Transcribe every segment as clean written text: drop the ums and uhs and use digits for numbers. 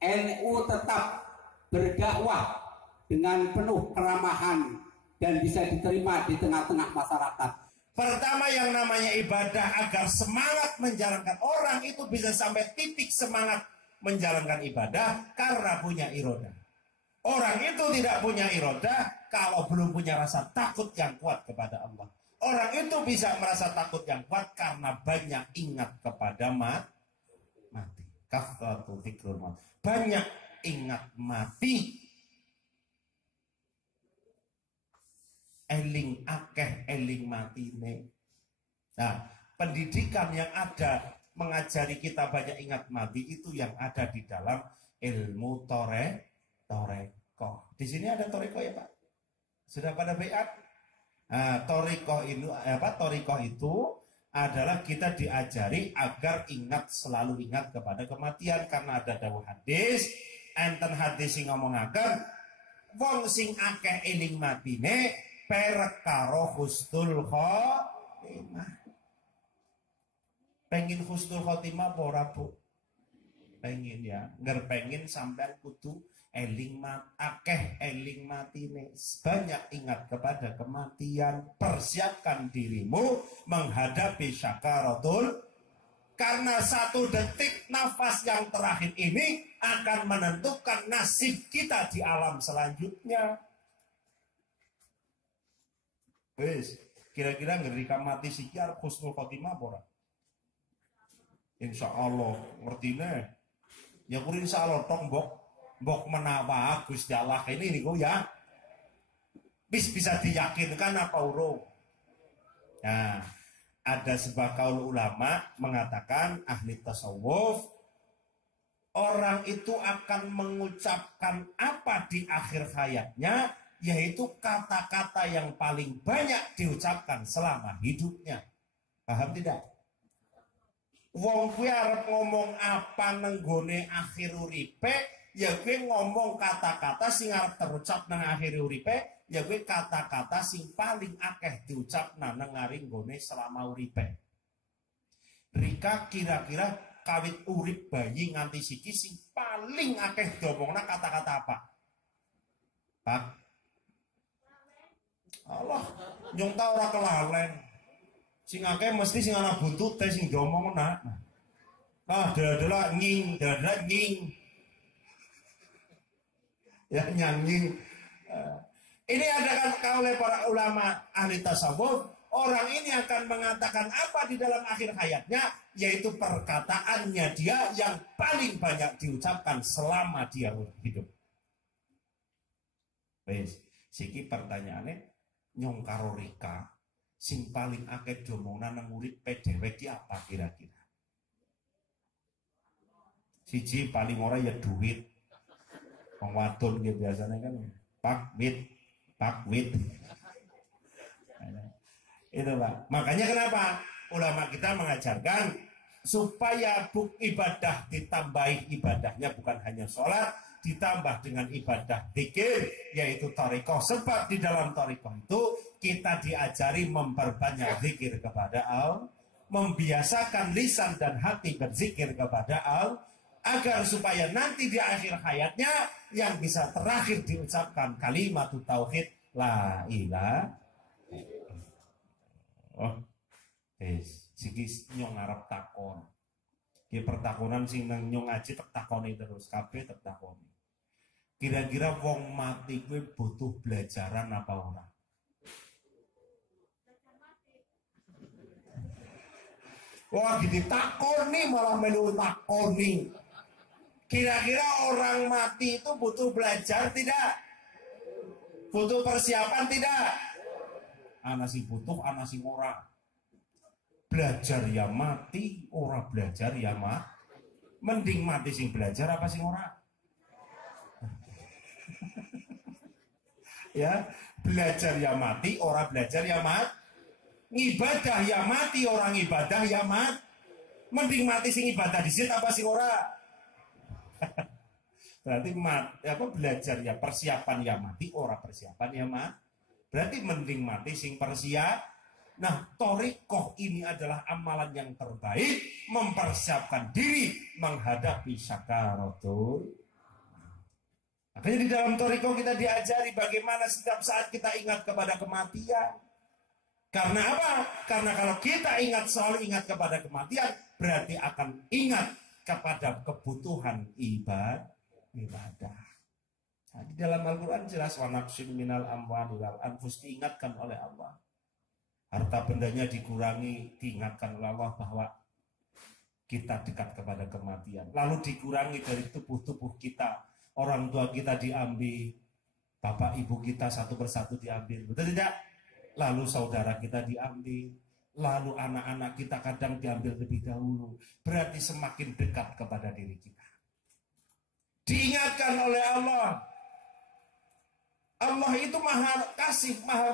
NU tetap berdakwah dengan penuh keramahan dan bisa diterima di tengah-tengah masyarakat. Pertama, yang namanya ibadah agar semangat menjalankan, orang itu bisa sampai titik semangat menjalankan ibadah karena punya irodah. Orang itu tidak punya irodah kalau belum punya rasa takut yang kuat kepada Allah. Orang itu bisa merasa takut yang kuat karena banyak ingat kepada mati. Kafaratul dzikrul maut. Banyak ingat mati. Eling akeh eling matine. Nah, pendidikan yang ada mengajari kita banyak ingat mati itu yang ada di dalam ilmu toreko. Di sini ada toreko ya Pak? Sudah pada bayat? Nah, toreko itu adalah kita diajari agar selalu ingat kepada kematian, karena ada dawuh hadis, enten hadis sing ngomongaken wong sing akeh eling matine perek karo husnul khotimah. Pengen husnul khotimah apa ora, Bu? Pengen ya, pengen sampai kudu akeh eling matine, banyak ingat kepada kematian, persiapkan dirimu menghadapi syakaratul, karena 1 detik nafas yang terakhir ini akan menentukan nasib kita di alam selanjutnya. Wes, kira-kira ngerika mati sikiar husnul khotimah apa? Insya Allah ngertine. Ya kur insya Allah tong mbok menawa Gusti Allah ini niku ya. Bisa diyakinkan apa urung? Nah, ada sebuah kaul ulama mengatakan, ahli tasawuf, orang itu akan mengucapkan apa di akhir hayatnya, yaitu kata-kata yang paling banyak diucapkan selama hidupnya. Paham tidak? Wong kuwi arep ngomong apa nenggone akhir uripe, ya kuwi ngomong kata-kata sing arep terucap nang akhir uripe, ya kuwi kata-kata sing paling akeh diucap nang nggone selama uripe. Rika kira-kira kawit urip bayi nganti siki sing paling akeh diomongna kata-kata apa? Pak? Allah, nyong ta ora kelalen. Sing akeh mesti sing ana buntute sing diomong nak. Dadah nging. Ya nyanging. Ini adalah oleh para ulama ahli tasawuf, orang ini akan mengatakan apa di dalam akhir hayatnya, yaitu perkataannya dia yang paling banyak diucapkan selama dia hidup. Wes, siki pertanyaannya nyong karo Rika, sing paling akeh diomongna nang uripe dhewe ki apa kira-kira? Siji paling ora ya duit. Wong wadon nggih biasanya kan pak wit. Itu Pak. Makanya kenapa ulama kita mengajarkan supaya ibadah ditambahi ibadahnya bukan hanya sholat, ditambah dengan ibadah zikir, yaitu thariqah. Sebab di dalam thariqah itu kita diajari memperbanyak zikir kepada Allah, membiasakan lisan dan hati berzikir kepada Allah, agar supaya nanti di akhir hayatnya yang bisa terakhir diucapkan kalimat tauhid la ilaha. Oh, siki nyong arep takon. Ki pertakonan sing nang nyong ngaji tak takoni terus, kabeh tak takoni. Kira-kira wong mati kuwi butuh belajaran apa ora? Wah, gitu takoni malah melu takoni. Kira-kira orang mati itu butuh belajar tidak? Butuh persiapan tidak? Ana sing butuh, ana sing ora. Belajar ya mati, ora belajar ya mending mati sing belajar apa sing ora? Ya, belajar ya mati, ora belajar ya ngibadah ya mati, orang ibadah ya mending mati sing ibadah dhisik apa sing ora? Berarti belajar ya persiapan ya mati, ora persiapan ya berarti mending mati sing persiap. Nah, thariqah ini adalah amalan yang terbaik, mempersiapkan diri menghadapi sakaratul Makanya di dalam Toriko kita diajari bagaimana setiap saat kita ingat kepada kematian. Karena apa? Karena kalau kita selalu ingat kepada kematian, berarti akan ingat kepada kebutuhan ibadah. Nah, di dalam Al-Quran jelas wa naqsin minal amwali wal anfus, diingatkan oleh Allah. Harta bendanya dikurangi, diingatkan oleh Allah bahwa kita dekat kepada kematian. Lalu dikurangi dari tubuh-tubuh kita. Orang tua kita diambil, bapak ibu kita satu persatu diambil, betul tidak? Lalu saudara kita diambil, lalu anak-anak kita kadang diambil lebih dahulu. Berarti semakin dekat kepada diri kita. Diingatkan oleh Allah. Allah itu maha kasih, maha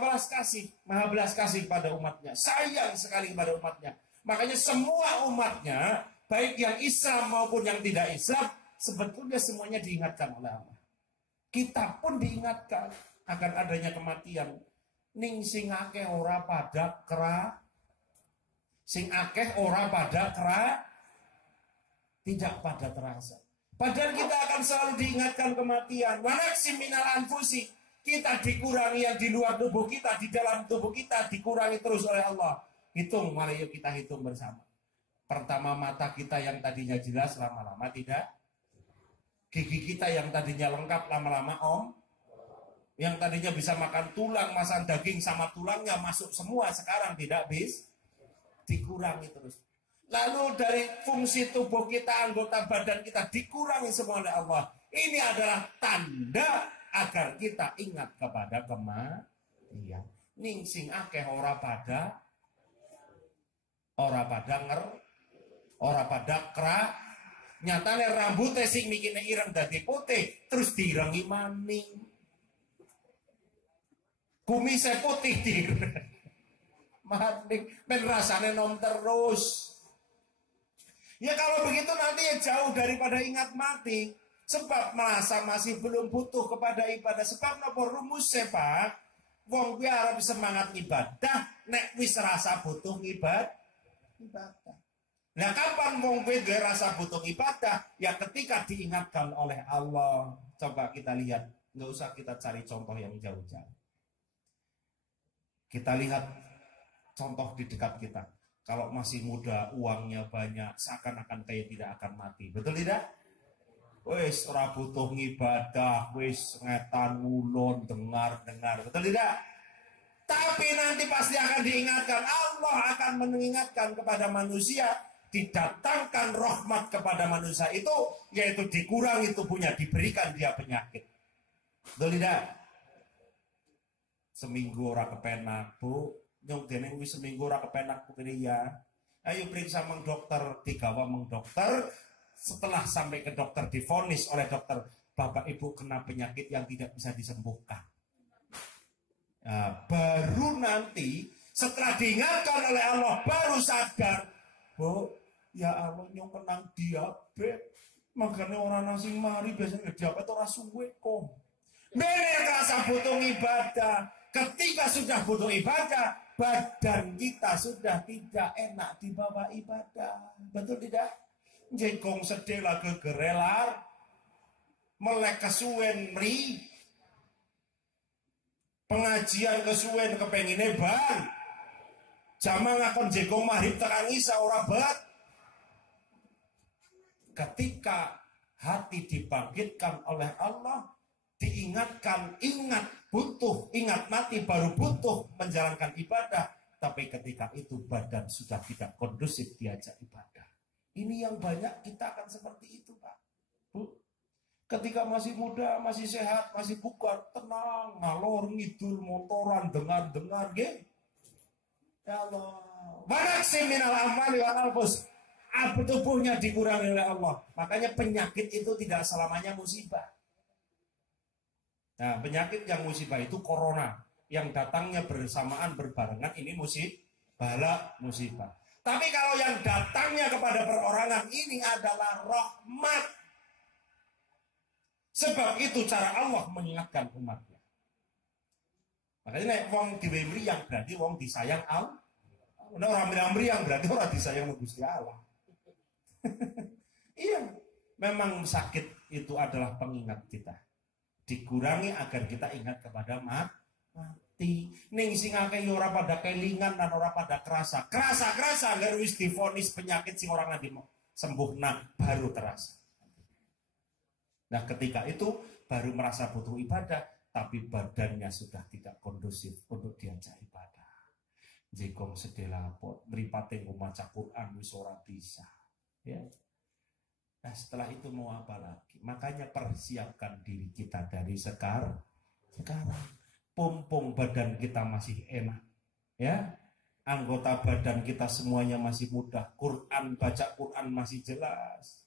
belas kasih pada umatnya. Sayang sekali kepada umatnya. Makanya semua umatnya, baik yang Islam maupun yang tidak Islam, sebetulnya semuanya diingatkan oleh Allah. Kita pun diingatkan akan adanya kematian. Ning sing akeh ora pada kera, sing akeh ora pada kera, tidak pada terasa. Padahal kita akan selalu diingatkan kematian. Wa naqsim minal anfusi, kita dikurangi yang di luar tubuh kita, di dalam tubuh kita dikurangi terus oleh Allah. Hitung, mari yuk kita hitung bersama. Pertama, mata kita yang tadinya jelas lama-lama tidak. Gigi kita yang tadinya lengkap lama-lama yang tadinya bisa makan tulang, masan daging sama tulangnya masuk semua, sekarang tidak bisa, dikurangi terus. Lalu dari fungsi tubuh kita, anggota badan kita dikurangi semua oleh Allah. Ini adalah tanda agar kita ingat kepada kematian. Ning sing akeh ora pada kera. Nyatane rambutnya sing mikine ireng dadi putih, terus diirengi maning. Kumisnya putih maning, ben rasane nom terus. Ya kalau begitu nanti ya jauh daripada ingat mati. Sebab merasa masih belum butuh kepada ibadah. Sebab napa rumusnya Pak? Wong kuwi arep semangat ibadah, nek wis rasa butuh ibadah. Nah kapan wong kuwi rasa butuh ibadah? Ya ketika diingatkan oleh Allah. Coba kita lihat, nggak usah kita cari contoh yang jauh-jauh. Kita lihat contoh di dekat kita. Kalau masih muda, uangnya banyak, seakan-akan kayak tidak akan mati. Betul tidak? Wis ora butuh ngibadah, wis ngetan ngulon, dengar. Betul tidak? Tapi nanti pasti akan diingatkan. Allah akan mengingatkan kepada manusia, didatangkan rahmat kepada manusia itu, yaitu dikurangi tubuhnya, diberikan dia penyakit. Betul tidak? Seminggu ora kepenak, Bu. Nyong dene wis seminggu ora kepenak kene ya. Ayo periksa meng dokter, digawa meng dokter. Setelah sampai ke dokter divonis oleh dokter, Bapak Ibu kena penyakit yang tidak bisa disembuhkan. Nah, baru nanti setelah diingatkan oleh Allah baru sadar, Bu, ya Allah nyong kenang diabetes. Makanya orang nasi mari biasanya diabetes orang suwe kok. Bener rasa butuh ibadah. Ketika sudah butuh ibadah, badan kita sudah tidak enak dibawa ibadah. Betul tidak? Jengkong sedih lagi gerelar, melek kesuwen meri, pengajian kesuwen kepengine ban, jamaah ngakon jengkong mahrib tekan isa ora bat. Ketika hati dibangkitkan oleh Allah, diingatkan, ingat mati baru butuh menjalankan ibadah. Tapi ketika itu badan sudah tidak kondusif diajak ibadah. Ini yang banyak kita akan seperti itu Pak. Bu, ketika masih muda, masih sehat, masih bugar, tenang, ngalor ngidul, motoran, dengar, ge. Ya Allah. Manaksi minal amali wal anfus. Apa tubuhnya dikurangi oleh Allah. Makanya penyakit itu tidak selamanya musibah. Nah, penyakit yang musibah itu corona. Yang datangnya bersamaan, berbarengan, ini musibah. Tapi kalau yang datangnya kepada perorangan ini adalah rahmat. Sebab itu cara Allah mengingatkan umatnya. Makanya nek wong diwe mriyang berarti wong disayang Allah. Nek ora mriyang berarti ora disayang Gusti Allah. Iya, memang sakit itu adalah pengingat kita. Dikurangi agar kita ingat kepada mati. Ning sing akeh yo ora pada kelingan dan ora pada kerasa. Kerasa agar wis divonis penyakit sing orang lagi sembuh, nah baru terasa. Nah ketika itu baru merasa butuh ibadah, tapi badannya sudah tidak kondusif untuk diajak ibadah. Jikong sedelapot, mripate maca Quran wis ora bisa. Ya. Nah setelah itu mau apa lagi? Makanya persiapkan diri kita dari sekarang. Pompong badan kita masih enak. Ya. Anggota badan kita semuanya masih mudah. Quran, baca Quran masih jelas.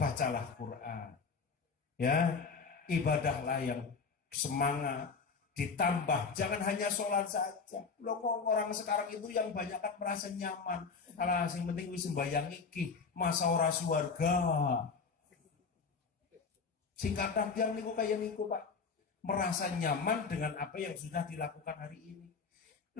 Bacalah Quran. Ya. Ibadahlah yang semangat. Ditambah, jangan hanya sholat saja. Loh orang sekarang itu yang banyak kan merasa nyaman. Alah, yang penting wis sembayang iki, masa ora suwarga. Sing kadang yang niku kaya niku, Pak. Merasa nyaman dengan apa yang sudah dilakukan hari ini.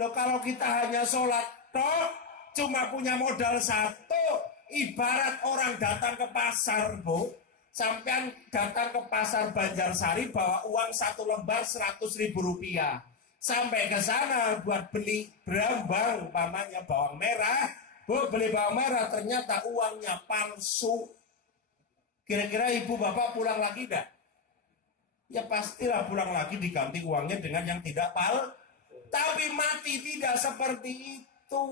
Loh kalau kita hanya sholat toh, cuma punya modal satu, ibarat orang datang ke pasar, Bu. Sampean datang ke pasar Banjarsari bawa uang 1 lembar 100.000 rupiah. Sampai ke sana buat beli berambang, pamannya bawang merah. Bu, beli bawang merah, ternyata uangnya palsu. Kira-kira ibu bapak pulang lagi enggak? Ya pastilah pulang lagi diganti uangnya dengan yang tidak palsu. Tapi mati tidak seperti itu.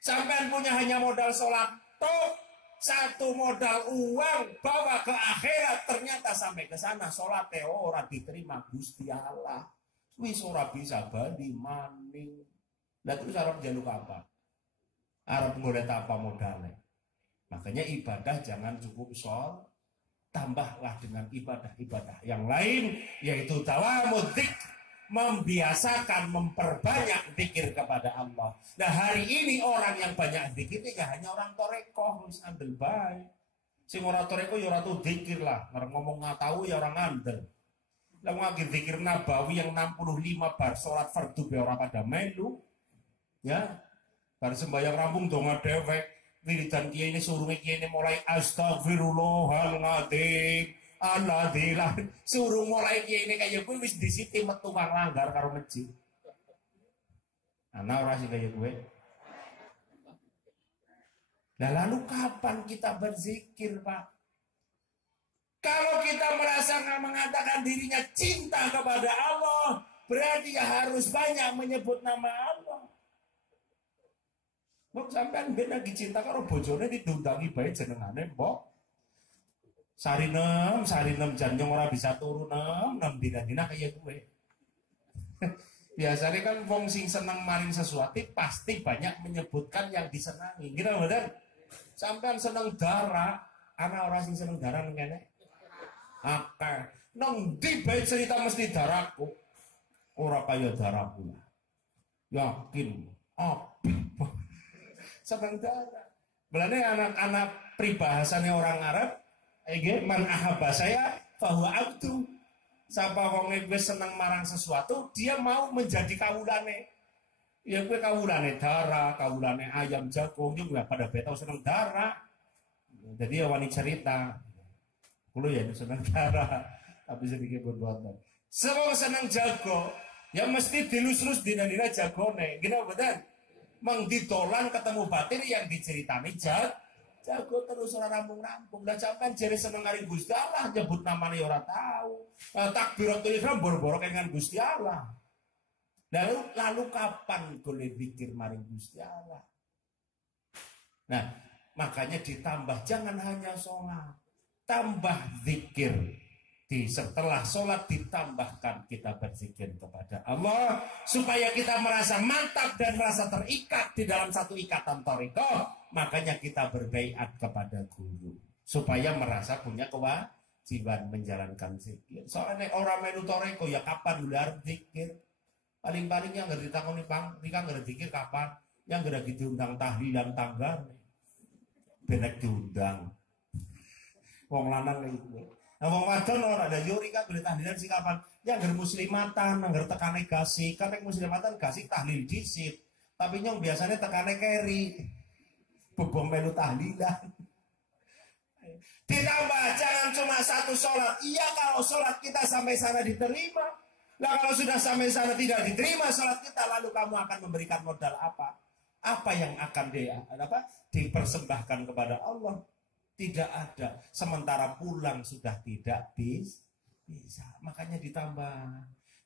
Sampean punya hanya modal sholat toh. Satu modal uang bawa ke akhirat, ternyata sampai ke sana sholat ora diterima Gusti Allah. Wis ora bisa bali maning. Lah terus arep njaluk apa? Arep golek apa modalnya? Makanya ibadah jangan cukup sholat, tambahlah dengan ibadah-ibadah yang lain, yaitu tawamud dzikr. Membiasakan, memperbanyak zikir kepada Allah. Nah hari ini orang yang banyak zikir ya hanya orang toreko, wis andel bae. Sing ora toreko ya ora tuh zikir lah, ngomong nggak tahu ya orang andel. Lah ngagir zikir nabawi yang 65 bar salat fardu be ora pada melu. Ya. Bar sembahyang rampung donga dhewek, wiridan kiai ini surunge kiai ini mulai astagfirullahaladzim. Allah dilah suruh mulai ini kayak gue wis disiti metu langgar karo masjid. Ana ora sing kayak gue. Nah lalu kapan kita berzikir, Pak? Kalau kita merasa mengatakan dirinya cinta kepada Allah, berarti ya harus banyak menyebut nama Allah. Mbok sampean ben lagi cinta karo bojone ditundangi bae jenengane, Mbok. Sari 6 janjong ora bisa turu 6 dina-dina kayak gue. Biasanya kan wong sing seneng maring sesuatu pasti banyak menyebutkan yang disenangi. Gitu bener? Sampean seneng darah, ana ora sing seneng darah ngene. Akeh. Nang ndi bae cerita mesti darahku. Ora kaya darahku. Yakin, apik. Seneng darah. Belane anak-anak pribahasane orang Arab man ahabba saya bahwa abdu. Sapa wong gue seneng marang sesuatu, dia mau menjadi kawulane. Ya gue kawulane darah, kawulane ayam jagung juga pada betau seneng darah. Jadi ya wani cerita. Kulo ya seneng darah, tapi sedikit berbuatan. Semua seneng jago, ya mesti dilus-lus dina-dina jagone. Gila betul. Mang ditolan ketemu batin yang diceritani jago terus ora rampung-rampung. Lah sampean jere seneng karo Gusti Allah nyebut namane ora tahu. Takbiratul ihram boro-boro dengan Gusti Allah. Lalu kapan boleh zikir maring Gusti Allah? Nah, makanya ditambah jangan hanya sholat, tambah zikir. Setelah sholat ditambahkan kita berzikir kepada Allah supaya kita merasa mantap dan merasa terikat di dalam satu ikatan thariqah. Makanya kita berbaiat kepada guru supaya merasa punya kewajiban menjalankan zikir. Soalnya orang melu thariqah ya kapan ular zikir? Paling-paling yang ngerti takoni Bang, nikah ngerti zikir kapan? Yang ngerti diundang tahlilan tangga. Benek diundang. Wong lanang kayak gitu. Nah, wong wadon ora ada yuri kan boleh tahlilan sih kapan? Ya ngger muslimatan, ngger tekane gasik, kan nek muslimatan gasik tahlil disit. Tapi nyong biasanya tekane keri. Bebong melu tahlilan. Ditambah jangan cuma satu sholat. Iya kalau sholat kita sampai sana diterima. Nah kalau sudah sampai sana tidak diterima sholat kita, lalu kamu akan memberikan modal apa? Apa yang akan dipersembahkan kepada Allah? Tidak ada. Sementara pulang sudah tidak bisa. Makanya ditambah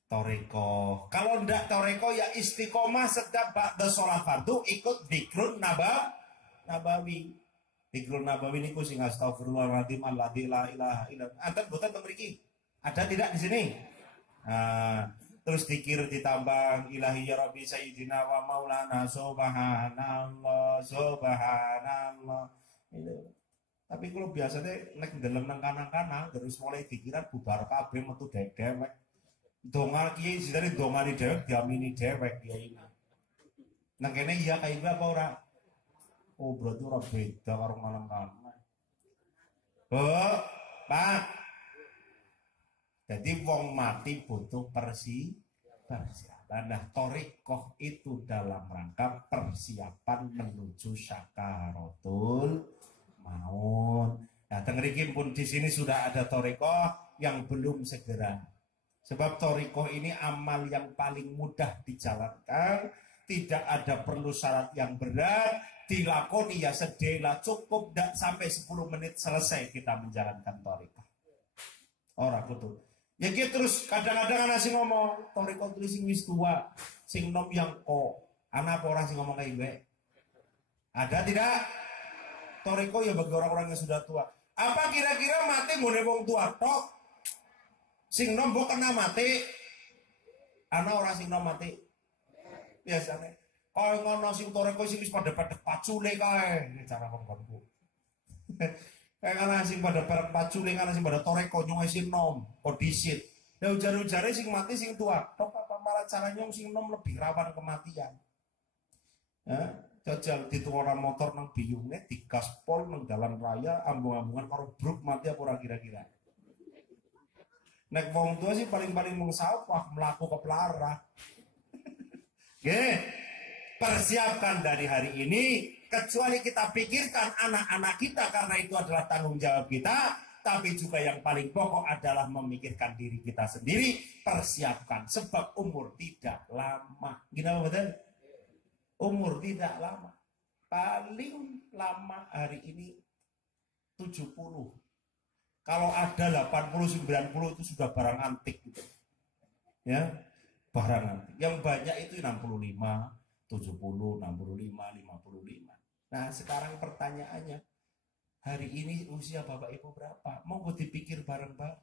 toreko. Kalau tidak toreko ya istiqomah sedap ba'da sholat fardu ikut dzikrun nabawi. Dzikrun nabawi niku sing astagfirullahaladzim alladzi la ilaha illa. Anten boten teng mriki. Ada tidak di sini? Nah, terus dikir ditambah ilahi ya rabbi sayyidina wa maulana subhanallah subhanallah. Itu. Tapi kalau biasanya nek ndeleng nang kanang-kanang terus mulai pikiran bubar kabeh metu dewek. Dongal kiai sidane dongani dewek diamini dewek kiai ini. Nang kene iya kayak apa ora? Oh berarti ora beda karo malam-malam. Oh, Pak. Jadi wong mati butuh persiapan. Nah, thariqah itu dalam rangka persiapan menuju sakaratul maut. Nah, tengriki pun di sini sudah ada thariqah yang belum segera. Sebab thariqah ini amal yang paling mudah dijalankan, tidak ada perlu syarat yang berat, dilakoni ya sedela cukup dan sampai 10 menit selesai kita menjalankan thariqah. Ora kudu. Ya gitu terus kadang-kadang anak sing ngomong thariqah tulis sing wis tua, sing nom yang anak apa orang sing ngomong kayak gue? Ada tidak? Thariqah ya bagi orang-orang yang sudah tua. Apa kira-kira mati ngene wong tua tok? Sing nom mbok kena mati. Ana ora sing nom mati. Biasane. Kaya ngono sing thariqah sing wis pada pacule kae. Ini cara ngomongku. Kayak ana sing pada pacule ana sing pada thariqah nyong sing nom, kodisit. Lah ujar-ujare sing mati sing tua. Tok apa malah cara nyong sing nom lebih rawan kematian. Ya, jajal dituwara motor nang biyunge digaspol nang dalan raya ambung-ambungan karo bruk mati apa ora kira-kira. Nek wong tua sih paling-paling mengsawah melaku kepelara. Oke, persiapkan dari hari ini, kecuali kita pikirkan anak-anak kita karena itu adalah tanggung jawab kita, tapi juga yang paling pokok adalah memikirkan diri kita sendiri, persiapkan sebab umur tidak lama. Gimana betul? Umur tidak lama. Paling lama hari ini 70. Kalau ada 80, 90 itu sudah barang antik gitu. Ya, barang antik. Yang banyak itu 65, 70, 65, 55. Nah, sekarang pertanyaannya, hari ini usia Bapak Ibu berapa? Mau dipikir bareng-bareng.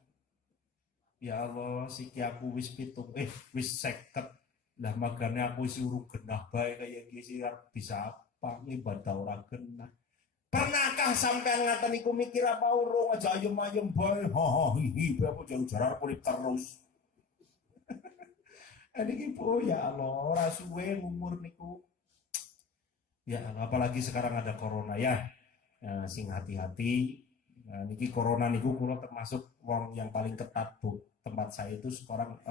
Ya Allah, siki aku wis pitung, wis 50. Lah magane aku wis urung genah bae kaya iki bisa apa ngibadah ora genah. Pernahkah sampean ngaten niku mikir apa urung aja ayem-ayem bae. Hihi bae jaran polip terus. Niki po ya Allah, ora suwe umur niku. Ya apalagi sekarang ada corona ya. Sing hati-hati. Nah, niki corona niku kula termasuk wong yang paling ketat, Bu. Tempat saya itu sekarang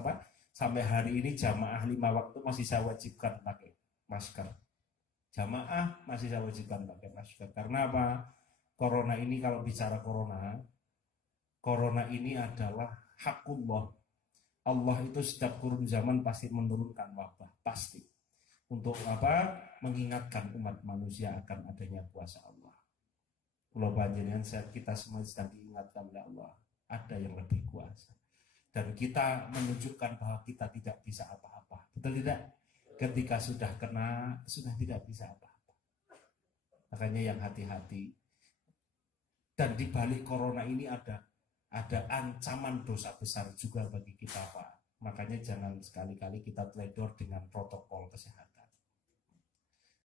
sampai hari ini jamaah 5 waktu masih saya wajibkan pakai masker. Jamaah masih saya wajibkan pakai masker. Karena apa? Corona ini kalau bicara corona ini adalah hakullah. Allah itu setiap kurun zaman pasti menurunkan wabah, pasti. Untuk apa? Mengingatkan umat manusia akan adanya kuasa Allah. Kalau panjenengan kita semua sedang diingatkan oleh Allah, ada yang lebih kuasa. Dan kita menunjukkan bahwa kita tidak bisa apa-apa. Betul tidak? Ketika sudah kena, sudah tidak bisa apa-apa. Makanya yang hati-hati. Dan di balik corona ini ada ancaman dosa besar juga bagi kita, Pak. Makanya jangan sekali-kali kita teledor dengan protokol kesehatan.